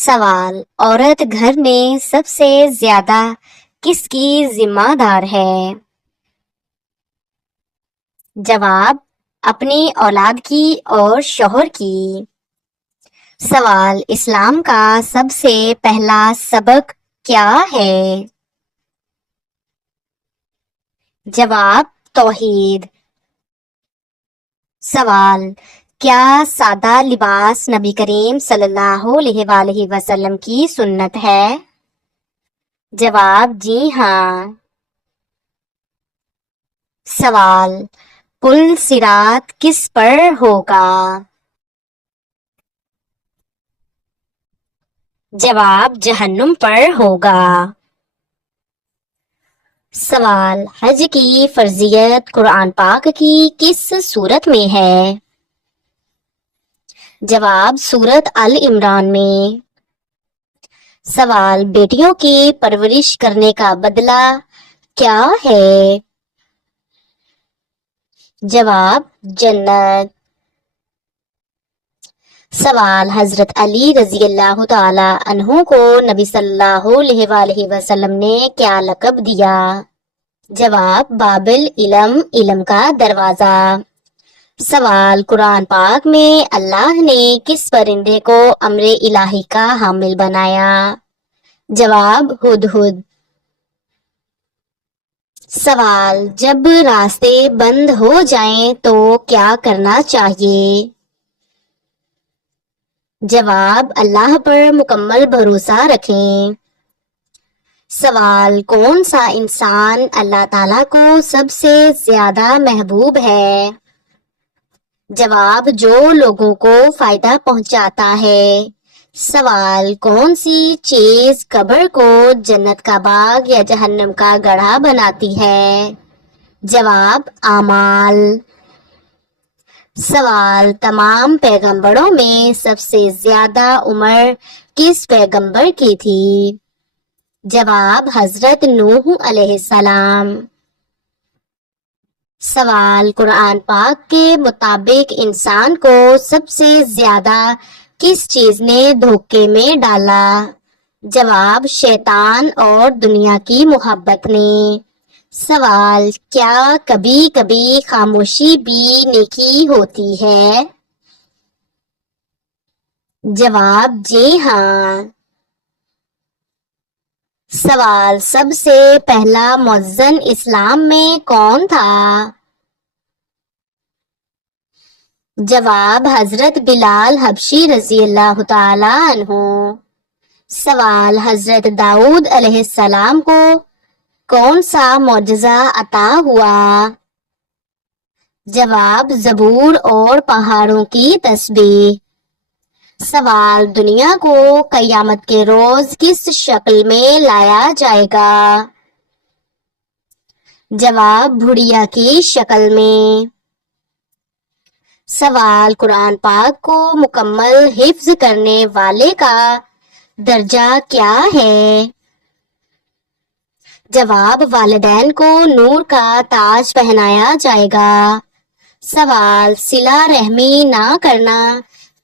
سوال: عورت گھر میں سب سے زیادہ کس کی ذمہ دار ہے؟ جواب: اپنی اولاد کی اور شوہر کی۔ سوال: اسلام کا سب سے پہلا سبق کیا ہے؟ جواب: توحید۔ سوال: کیا سادہ لباس نبی کریم صلی اللہ علیہ وآلہ وسلم کی سنت ہے؟ جواب: جی ہاں۔ سوال: پل صراط کس پر ہوگا؟ جواب: جہنم پر ہوگا۔ سوال: حج کی فرضیت قرآن پاک کی کس سورت میں ہے؟ جواب: سورت آل عمران میں۔ سوال: بیٹیوں کی پرورش کرنے کا بدلہ کیا ہے؟ جواب: جنت۔ سوال: حضرت علی رضی اللہ تعالی عنہ کو نبی صلی اللہ علیہ وآلہ وسلم نے کیا لقب دیا؟ جواب: باب العلم، علم کا دروازہ۔ سوال: قرآن پاک میں اللہ نے کس پرندے کو امر الہی کا حامل بنایا؟ جواب: ہدہد۔ سوال: جب راستے بند ہو جائیں تو کیا کرنا چاہیے؟ جواب: اللہ پر مکمل بھروسہ رکھیں۔ سوال: کون سا انسان اللہ تعالیٰ کو سب سے زیادہ محبوب ہے؟ جواب: جو لوگوں کو فائدہ پہنچاتا ہے۔ سوال: کون سی چیز قبر کو جنت کا باغ یا جہنم کا گڑھا بناتی ہے؟ جواب: اعمال۔ سوال: تمام پیغمبروں میں سب سے زیادہ عمر کس پیغمبر کی تھی؟ جواب: حضرت نوح علیہ السلام۔ سوال: قرآن پاک کے مطابق انسان کو سب سے زیادہ کس چیز نے دھوکے میں ڈالا؟ جواب: شیطان اور دنیا کی محبت نے۔ سوال: کیا کبھی کبھی خاموشی بھی نیکی ہوتی ہے؟ جواب: جی ہاں۔ سوال: سب سے پہلا مؤذن اسلام میں کون تھا؟ جواب: حضرت بلال حبشی رضی اللہ تعالی عنہ۔ سوال: حضرت داؤد علیہ السلام کو کون سا معجزہ عطا ہوا؟ جواب: زبور اور پہاڑوں کی تسبیح۔ سوال: دنیا کو قیامت کے روز کس شکل میں لایا جائے گا؟ جواب: بھوڑیا کی شکل میں۔ سوال: قرآن پاک کو مکمل حفظ کرنے والے کا درجہ کیا ہے؟ جواب: والدین کو نور کا تاج پہنایا جائے گا۔ سوال: صلہ رحمی نہ کرنا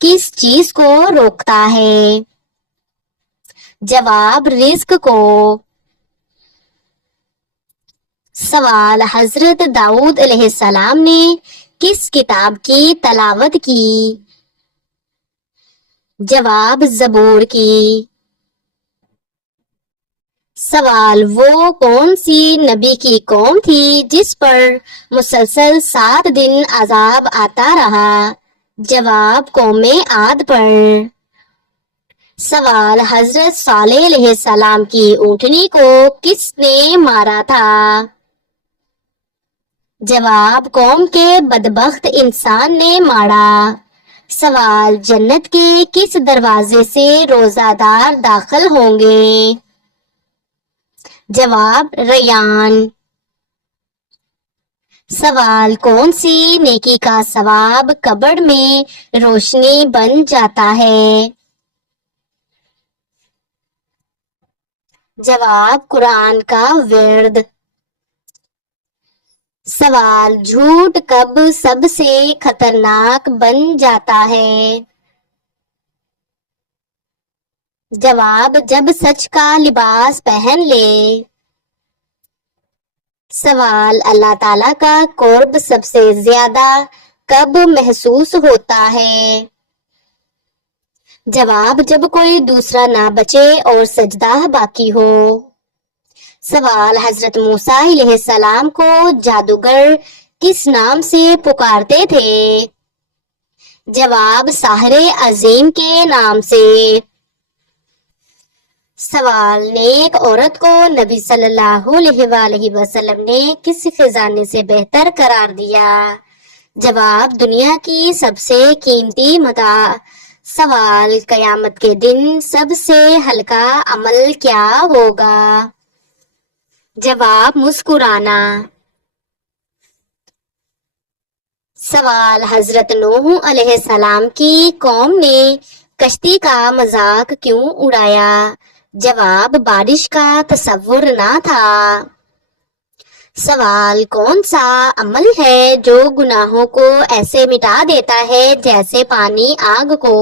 کس چیز کو روکتا ہے؟ جواب: رزق کو۔ سوال: حضرت داؤد علیہ السلام نے کس کتاب کی تلاوت کی؟ جواب: زبور کی۔ سوال: وہ کون سی نبی کی قوم تھی جس پر مسلسل 7 دن عذاب آتا رہا؟ جواب: قوم عاد پر۔ سوال: حضرت صالح علیہ السلام کی اونٹنی کو کس نے مارا تھا؟ جواب: قوم کے بدبخت انسان نے مارا۔ سوال: جنت کے کس دروازے سے روزہ دار داخل ہوں گے؟ جواب: ریان۔ سوال: کون سی نیکی کا ثواب قبر میں روشنی بن جاتا ہے؟ جواب: قرآن کا ورد۔ سوال: جھوٹ کب سب سے خطرناک بن جاتا ہے؟ جواب جب سچ کا لباس پہن لے. سوال اللہ تعالیٰ کا قرب سب سے زیادہ کب محسوس ہوتا ہے؟ جواب جب کوئی دوسرا نہ بچے اور سجدہ باقی ہو. سوال حضرت موسیٰ علیہ السلام کو جادوگر کس نام سے پکارتے تھے؟ جواب ساحر عظیم کے نام سے. سوال نیک عورت کو نبی صلی اللہ علیہ وآلہ وسلم نے کس خزانے سے بہتر قرار دیا؟ جواب دنیا کی سب سے قیمتی متاع. سوال قیامت کے دن سب سے ہلکا عمل کیا ہوگا؟ جواب مسکرانا. سوال حضرت نوح علیہ السلام کی قوم نے کشتی کا مذاق کیوں اڑایا؟ جواب بارش کا تصور نہ تھا. سوال کون سا عمل ہے جو گناہوں کو ایسے مٹا دیتا ہے جیسے پانی آگ کو؟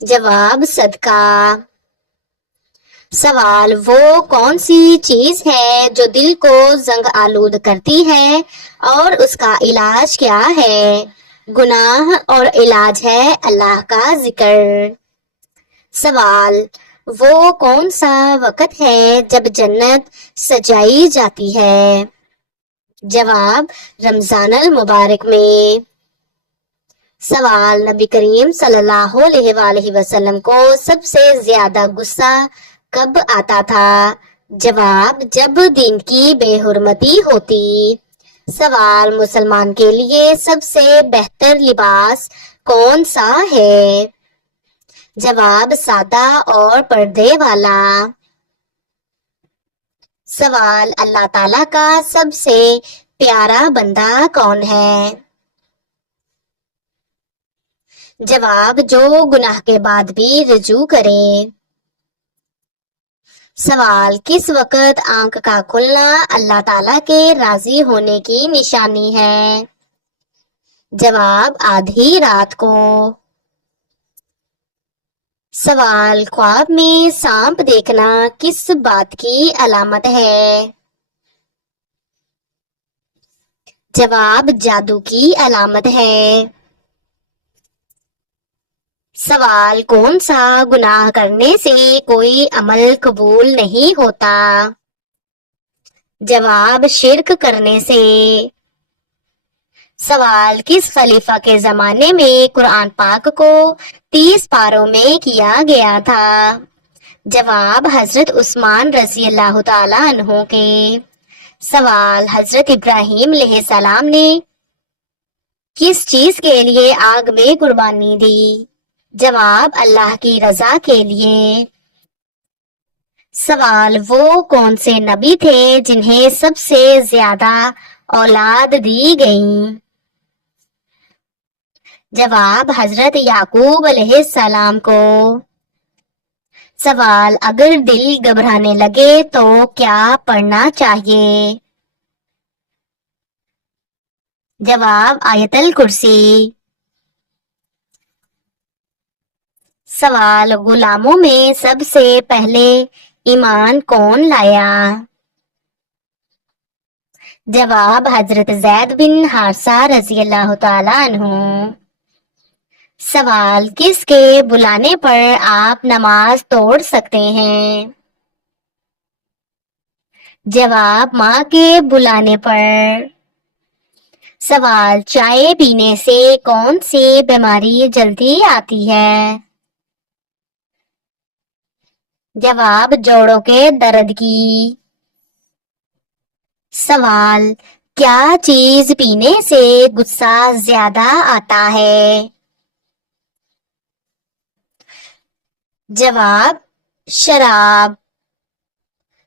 جواب صدقہ. سوال وہ کون سی چیز ہے جو دل کو زنگ آلود کرتی ہے اور اس کا علاج کیا ہے؟ گناہ اور علاج ہے اللہ کا ذکر. سوال وہ کون سا وقت ہے جب جنت سجائی جاتی ہے؟ جواب رمضان المبارک میں. سوال نبی کریم صلی اللہ علیہ وآلہ وسلم کو سب سے زیادہ غصہ کب آتا تھا؟ جواب جب دین کی بے حرمتی ہوتی. سوال مسلمان کے لیے سب سے بہتر لباس کون سا ہے؟ جواب سادہ اور پردے والا. سوال اللہ تعالیٰ کا سب سے پیارا بندہ کون ہے؟ جواب جو گناہ کے بعد بھی رجوع کرے. سوال کس وقت آنکھ کا کھلنا اللہ تعالیٰ کے راضی ہونے کی نشانی ہے؟ جواب آدھی رات کو. سوال خواب میں سانپ دیکھنا کس بات کی علامت ہے؟ جواب جادو کی علامت ہے. سوال کون سا گناہ کرنے سے کوئی عمل قبول نہیں ہوتا؟ جواب شرک کرنے سے. سوال کس خلیفہ کے زمانے میں قرآن پاک کو 30 پاروں میں کیا گیا تھا؟ جواب حضرت عثمان رضی اللہ تعالی عنہ کے. سوال حضرت ابراہیم علیہ السلام نے کس چیز کے لیے آگ میں قربانی دی؟ جواب اللہ کی رضا کے لیے. سوال وہ کون سے نبی تھے جنہیں سب سے زیادہ اولاد دی گئیں؟ جواب حضرت یعقوب علیہ السلام کو. سوال اگر دل گھبرانے لگے تو کیا پڑھنا چاہیے؟ جواب آیت الکرسی. سوال غلاموں میں سب سے پہلے ایمان کون لایا؟ جواب حضرت زید بن حارثہ رضی اللہ تعالی عنہ. سوال کس کے بلانے پر آپ نماز توڑ سکتے ہیں؟ جواب ماں کے بلانے پر. سوال چائے پینے سے کون سی بیماری جلدی آتی ہے؟ جواب جوڑوں کے درد کی. سوال کیا چیز پینے سے غصہ زیادہ آتا ہے؟ جواب شراب.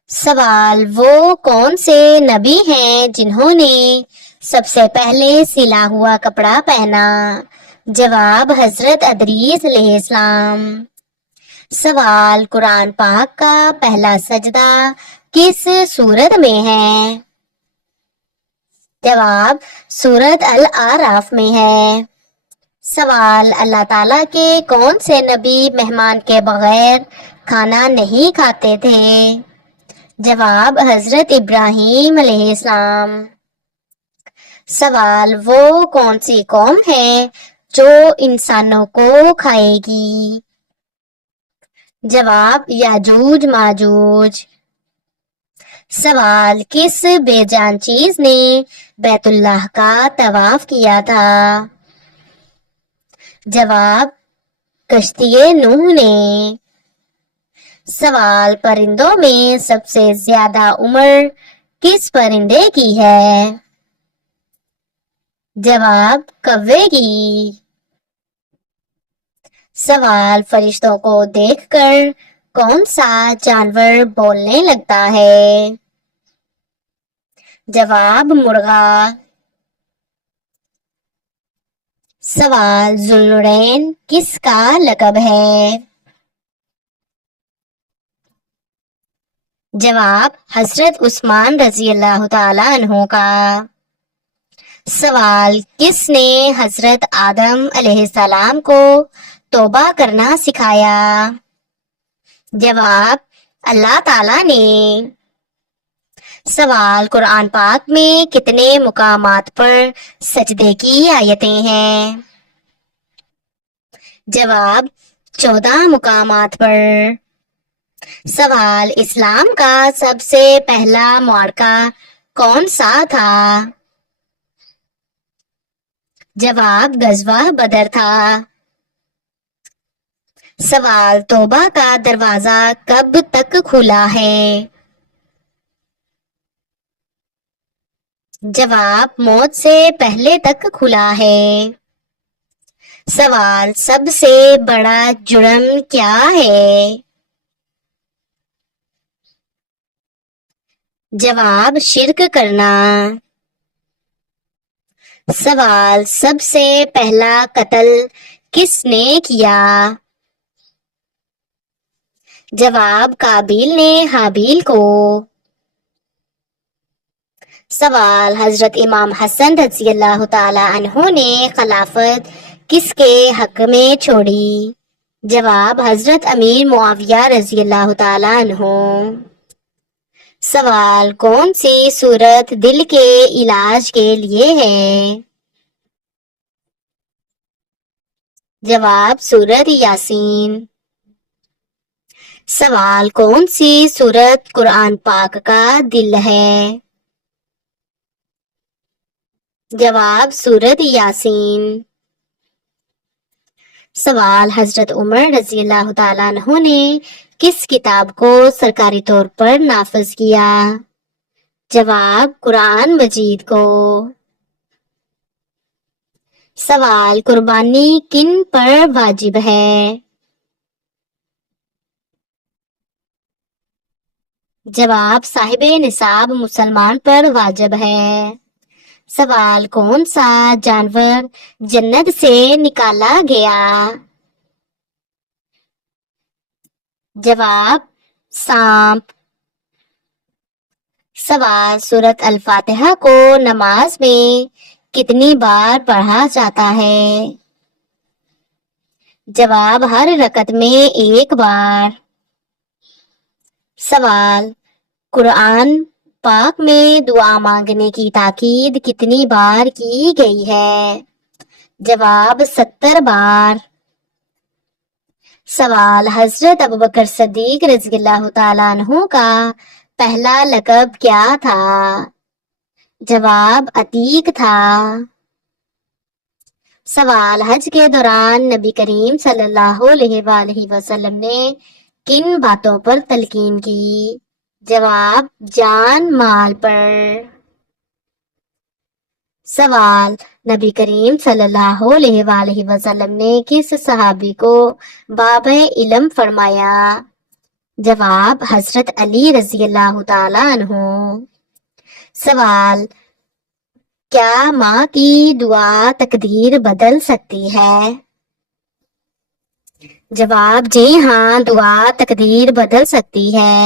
سوال وہ کون سے نبی ہیں جنہوں نے سب سے پہلے سلا ہوا کپڑا پہنا؟ جواب حضرت ادریس علیہ السلام. سوال قرآن پاک کا پہلا سجدہ کس سورت میں ہے؟ جواب سورت الاعراف میں ہے. سوال اللہ تعالیٰ کے کون سے نبی مہمان کے بغیر کھانا نہیں کھاتے تھے؟ جواب حضرت ابراہیم علیہ السلام۔ سوال، وہ کون سی قوم ہے جو انسانوں کو کھائے گی؟ جواب یاجوج ماجوج۔ سوال، کس بے جان چیز نے بیت اللہ کا طواف کیا تھا؟ جواب کشتی نوح نے۔ سوال، پرندوں میں سب سے زیادہ عمر کس پرندے کی ہے؟ جواب کوے کی۔ سوال، فرشتوں کو دیکھ کر کون سا جانور بولنے لگتا ہے؟ جواب مرغا۔ سوال، ذوالنورین کس کا لقب ہے؟ جواب حضرت عثمان رضی اللہ تعالی عنہ کا۔ سوال، کس نے حضرت آدم علیہ السلام کو توبہ کرنا سکھایا؟ جواب اللہ تعالی نے۔ سوال، قرآن پاک میں کتنے مقامات پر سجدے کی آیتیں ہیں؟ جواب 14 مقامات پر۔ سوال، اسلام کا سب سے پہلا معرکہ کون سا تھا؟ جواب غزوہ بدر تھا۔ سوال، توبہ کا دروازہ کب تک کھلا ہے؟ جواب موت سے پہلے تک کھلا ہے۔ سوال، سب سے بڑا جرم کیا ہے؟ جواب شرک کرنا۔ سوال، سب سے پہلا قتل کس نے کیا؟ جواب قابیل نے حابیل کو۔ سوال، حضرت امام حسن رضی اللہ تعالی عنہ نے خلافت کس کے حق میں چھوڑی؟ جواب حضرت امیر معاویہ رضی اللہ تعالی عنہ۔ سوال، کون سی سورت دل کے علاج کے لیے ہے؟ جواب سورت یاسین۔ سوال، کون سی سورت قرآن پاک کا دل ہے؟ جواب سورت یاسین۔ سوال، حضرت عمر رضی اللہ تعالیٰ عنہ نے کس کتاب کو سرکاری طور پر نافذ کیا؟ جواب قرآن مجید کو۔ سوال، قربانی کن پر واجب ہے؟ جواب صاحب نصاب مسلمان پر واجب ہے۔ سوال، کون سا جانور جنت سے نکالا گیا؟ جواب سانپ۔ سوال، سورۃ الفاتحہ کو نماز میں کتنی بار پڑھا جاتا ہے؟ جواب ہر رکعت میں 1 بار۔ سوال، قرآن پاک میں دعا مانگنے کی تاکید کتنی بار کی گئی ہے؟ جواب 70 بار۔ سوال، حضرت ابوبکر صدیق رضی اللہ تعالیٰ عنہ کا پہلا لقب کیا تھا؟ جواب عتیق تھا۔ سوال، حج کے دوران نبی کریم صلی اللہ علیہ وآلہ وسلم نے کن باتوں پر تلقین کی؟ جواب جان مال پر۔ سوال، نبی کریم صلی اللہ علیہ وآلہ وسلم نے کس صحابی کو باب علم فرمایا؟ جواب حضرت علی رضی اللہ تعالی عنہ۔ سوال، کیا ماں کی دعا تقدیر بدل سکتی ہے؟ جواب جی ہاں، دعا تقدیر بدل سکتی ہے۔